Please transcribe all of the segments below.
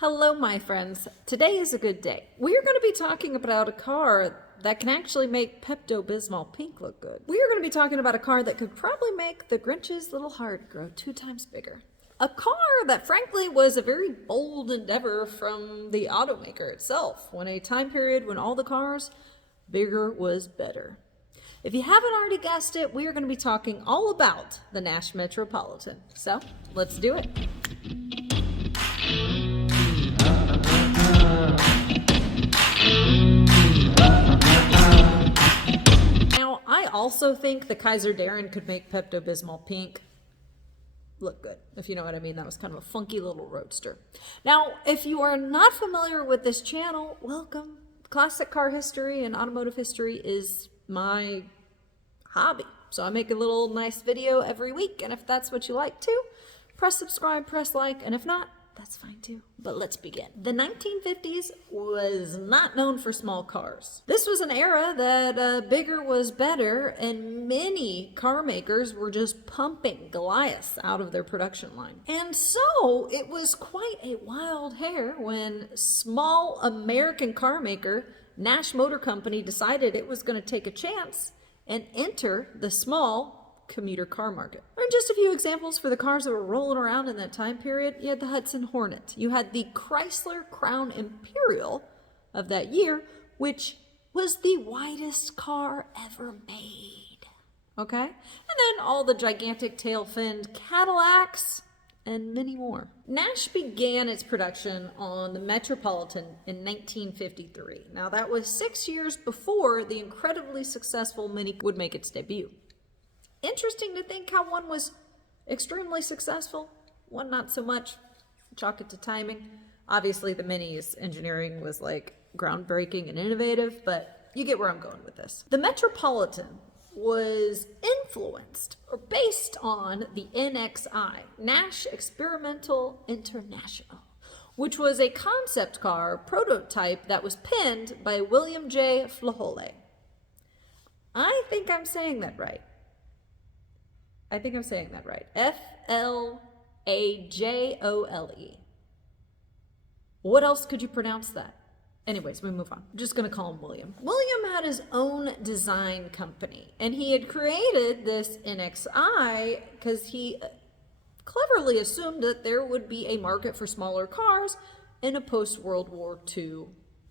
Hello, my friends. Today is a good day. We are going to be talking about a car that can actually make Pepto-Bismol pink look good. We are going to be talking about a car that could probably make the Grinch's little heart grow 2 times bigger. A car that frankly was a very bold endeavor from the automaker itself, when a time period when all the cars, bigger was better. If you haven't already guessed it, we are going to be talking all about the Nash Metropolitan. So, let's do it. Now, I also think the Kaiser Darren could make Pepto-Bismol pink look good, if you know what I mean. That was kind of a funky little roadster. Now, if you are not familiar with this channel, welcome. Classic car history and automotive history is my hobby. So I make a little nice video every week, and if that's what you like too, press subscribe, press like, and if not, that's fine too. But let's begin. The 1950s was not known for small cars. This was an era that bigger was better, and many car makers were just pumping Goliaths out of their production line. And so it was quite a wild hair when small American car maker Nash Motor Company decided it was going to take a chance and enter the small commuter car market. And just a few examples for the cars that were rolling around in that time period. You had the Hudson Hornet. You had the Chrysler Crown Imperial of that year, which was the widest car ever made. Okay? And then all the gigantic tail-finned Cadillacs and many more. Nash began its production on the Metropolitan in 1953. Now that was 6 years before the incredibly successful Mini would make its debut. Interesting to think how one was extremely successful, one not so much. Chalk it to timing. Obviously the Mini's engineering was like groundbreaking and innovative, but you get where I'm going with this. The Metropolitan was influenced or based on the NXI, Nash Experimental International, which was a concept car prototype that was penned by William J. Flajole. I think I'm saying that right. F-L-A-J-O-L-E. What else could you pronounce that? Anyways, we move on. I'm just going to call him William. William had his own design company, and he had created this NXI because he cleverly assumed that there would be a market for smaller cars in a post-World War II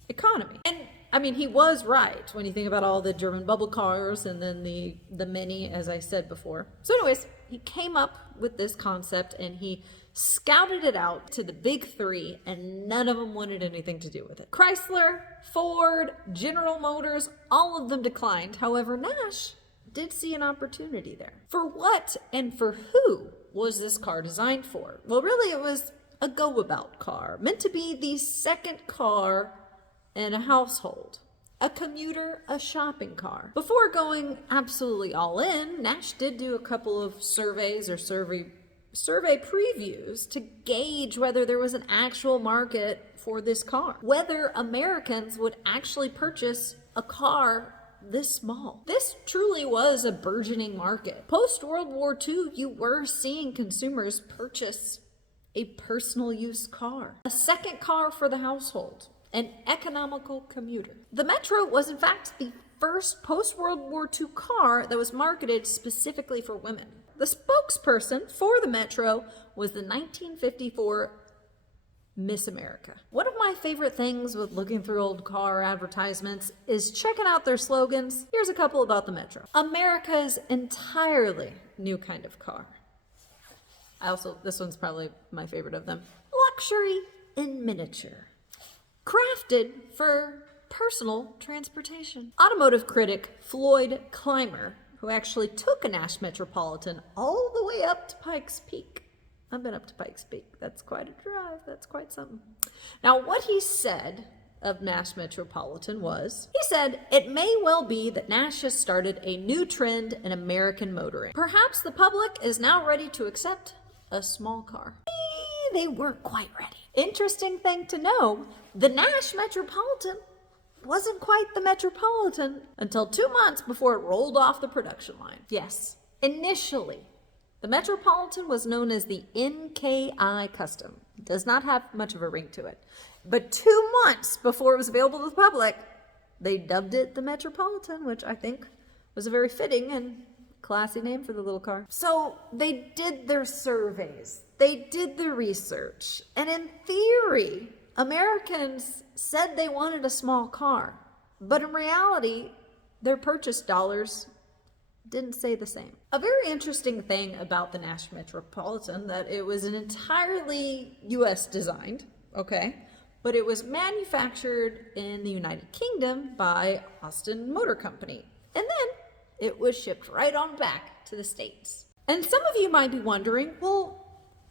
economy. And I mean, he was right when you think about all the German bubble cars and then the Mini, as I said before. So anyways, he came up with this concept and he scouted it out to the big three, and none of them wanted anything to do with it. Chrysler, Ford, General Motors, all of them declined. However, Nash did see an opportunity there. For what and for who was this car designed for? Well, really, it was a go-about car, meant to be the second car in a household, a commuter, a shopping car. Before going absolutely all in, Nash did do a couple of surveys or survey previews to gauge whether there was an actual market for this car, whether Americans would actually purchase a car this small. This truly was a burgeoning market. Post-World War II, you were seeing consumers purchase a personal use car, a second car for the household, an economical commuter. The Metro was in fact the first post-World War II car that was marketed specifically for women. The spokesperson for the Metro was the 1954 Miss America. One of my favorite things with looking through old car advertisements is checking out their slogans. Here's a couple about the Metro. America's entirely new kind of car. This one's probably my favorite of them. Luxury in miniature. Crafted for personal transportation. Automotive critic Floyd Clymer, who actually took a Nash Metropolitan all the way up to Pikes Peak. I've been up to Pikes Peak. That's quite a drive. That's quite something. Now, what he said of Nash Metropolitan was, he said, "It may well be that Nash has started a new trend in American motoring. Perhaps the public is now ready to accept a small car." They weren't quite ready. Interesting thing to know, the Nash Metropolitan wasn't quite the Metropolitan until 2 months before it rolled off the production line. Yes, initially, the Metropolitan was known as the NKI Custom. Does not have much of a ring to it. But 2 months before it was available to the public, they dubbed it the Metropolitan, which I think was a very fitting and classy name for the little car. So they did their surveys, they did their research, and in theory, Americans said they wanted a small car. But in reality, their purchase dollars didn't say the same. A very interesting thing about the Nash Metropolitan that it was an entirely US designed, okay? But it was manufactured in the United Kingdom by Austin Motor Company. And then it was shipped right on back to the States. And some of you might be wondering, well,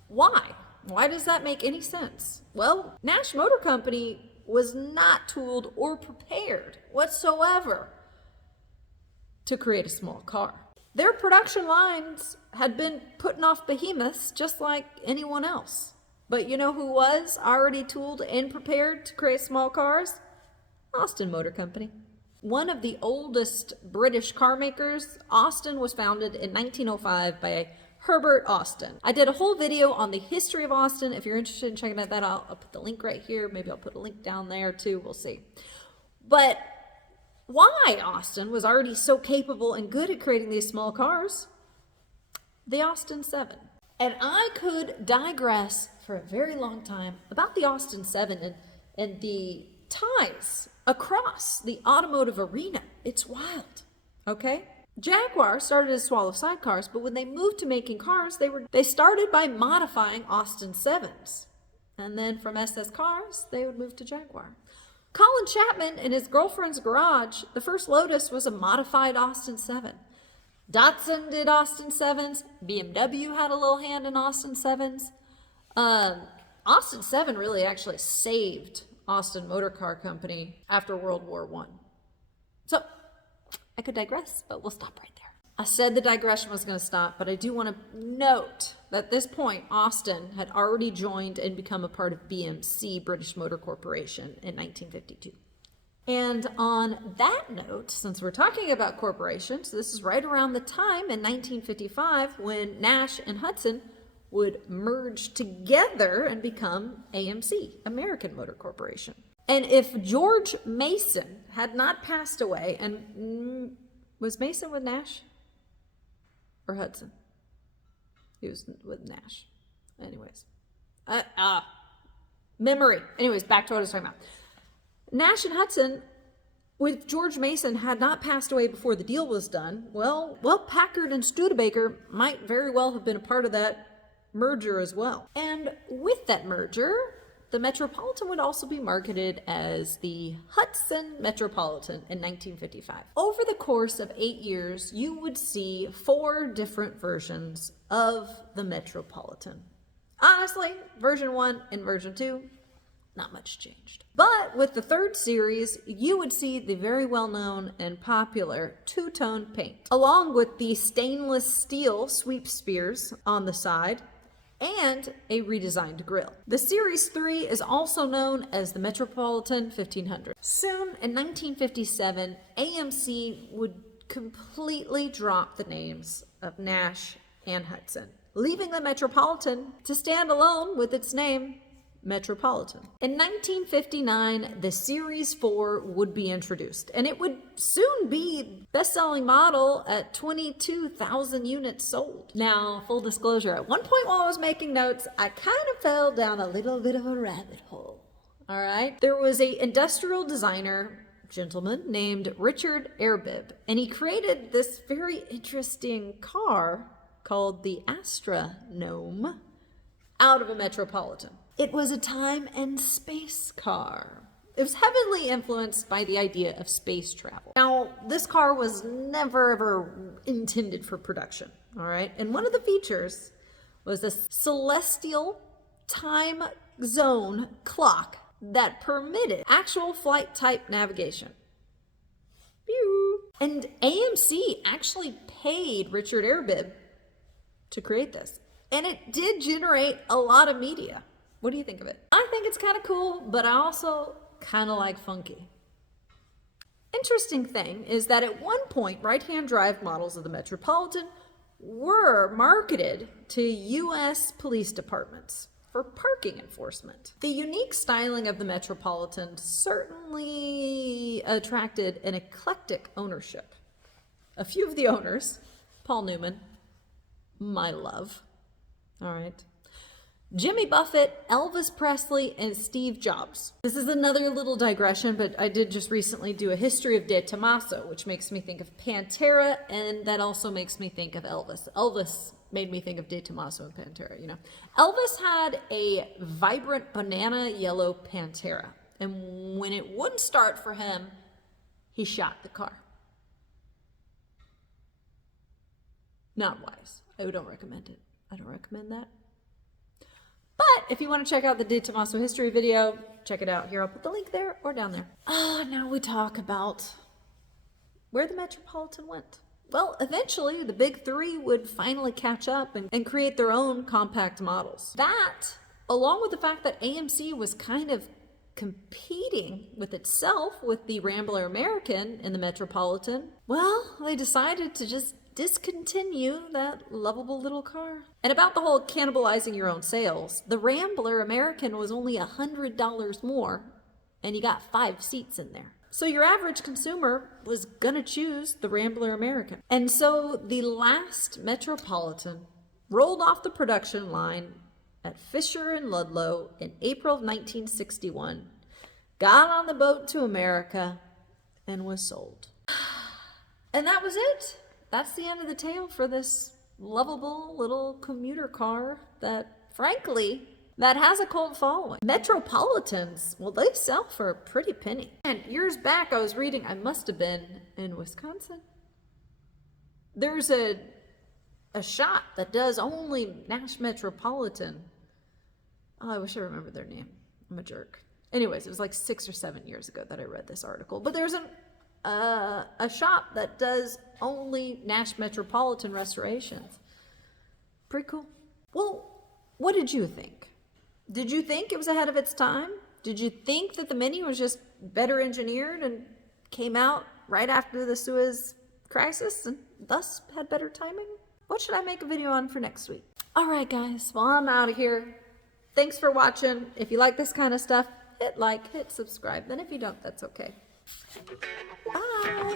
why? Why does that make any sense? Well, Nash Motor Company was not tooled or prepared whatsoever to create a small car. Their production lines had been putting off behemoths just like anyone else. But you know who was already tooled and prepared to create small cars? Austin Motor Company. One of the oldest British car makers, Austin was founded in 1905 by Herbert Austin. I did a whole video on the history of Austin. If you're interested in checking that out, I'll put the link right here. Maybe I'll put a link down there too. We'll see. But why Austin was already so capable and good at creating these small cars? The Austin 7. And I could digress for a very long time about the Austin 7 and the ties across the automotive arena. It's wild, okay? Jaguar started as small sidecars, but when they moved to making cars, they started by modifying Austin 7s. And then from SS cars, they would move to Jaguar. Colin Chapman in his girlfriend's garage, the first Lotus was a modified Austin 7. Datsun did Austin 7s. BMW had a little hand in Austin 7s. Austin 7 really actually saved Austin Motor Car Company after World War I. So I could digress, but we'll stop right there. I said the digression was going to stop, but I do want to note that at this point, Austin had already joined and become a part of BMC, British Motor Corporation, in 1952. And on that note, since we're talking about corporations, this is right around the time in 1955 when Nash and Hudson would merge together and become AMC, American Motor Corporation. And if George Mason had not passed away, and was Mason with Nash or Hudson? He was with Nash. Anyways. Memory. Anyways, back to what I was talking about. Nash and Hudson, with George Mason, had not passed away before the deal was done. Well, Packard and Studebaker might very well have been a part of that merger as well. And with that merger, the Metropolitan would also be marketed as the Hudson Metropolitan in 1955. Over the course of 8 years, you would see 4 different versions of the Metropolitan. Honestly, version 1 and version 2, not much changed. But with the 3rd series, you would see the very well-known and popular two-tone paint, along with the stainless steel sweep spears on the side and a redesigned grille. The Series 3 is also known as the Metropolitan 1500. Soon, in 1957, AMC would completely drop the names of Nash and Hudson, leaving the Metropolitan to stand alone with its name, Metropolitan. In 1959, the Series 4 would be introduced, and it would soon be best-selling model at 22,000 units sold. Now, full disclosure, at one point while I was making notes, I kind of fell down a little bit of a rabbit hole. All right? There was a industrial designer gentleman named Richard Airbib, and he created this very interesting car called the Astronome out of a Metropolitan. It was a time and space car. It was heavily influenced by the idea of space travel. Now, this car was never ever intended for production, all right? And one of the features was a celestial time zone clock that permitted actual flight type navigation. Pew. And AMC actually paid Richard Airbib to create this. And it did generate a lot of media. What do you think of it? I think it's kind of cool, but I also kind of like funky. Interesting thing is that at one point, right-hand drive models of the Metropolitan were marketed to U.S. police departments. for parking enforcement. The unique styling of the Metropolitan certainly attracted an eclectic ownership. A few of the owners, Paul Newman, my love, all right, Jimmy Buffett, Elvis Presley, and Steve Jobs. This is another little digression, but I did just recently do a history of De Tomaso, which makes me think of Pantera, and that also makes me think of Elvis. Elvis made me think of De Tomaso and Pantera, you know. Elvis had a vibrant banana yellow Pantera, and when it wouldn't start for him, he shot the car. Not wise. I don't recommend it. I don't recommend that. But if you want to check out the De Tomaso history video, check it out here. I'll put the link there or down there. Now we talk about where the Metropolitan went. Well, eventually the big three would finally catch up and create their own compact models. That, along with the fact that AMC was kind of competing with itself with the Rambler American and the Metropolitan, well, they decided to just discontinue that lovable little car. And about the whole cannibalizing your own sales, the Rambler American was only $100 more, and you got 5 seats in there. So your average consumer was gonna choose the Rambler American. And so the last Metropolitan rolled off the production line at Fisher and Ludlow in April of 1961, got on the boat to America, and was sold. And that was it. That's the end of the tale for this lovable little commuter car that, frankly, that has a cult following. Metropolitans, well, they sell for a pretty penny. And years back, I was reading, I must have been in Wisconsin. There's a shop that does only Nash Metropolitan. Oh, I wish I remembered their name. I'm a jerk. Anyways, it was like 6 or 7 years ago that I read this article. But there's a shop that does only Nash Metropolitan restorations. Pretty cool. Well, what did you think? Did you think it was ahead of its time? Did you think that the Mini was just better engineered and came out right after the Suez crisis and thus had better timing? What should I make a video on for next week? All right, guys, well, I'm out of here. Thanks for watching. If you like this kind of stuff, hit like, hit subscribe. And if you don't, that's okay. Bye.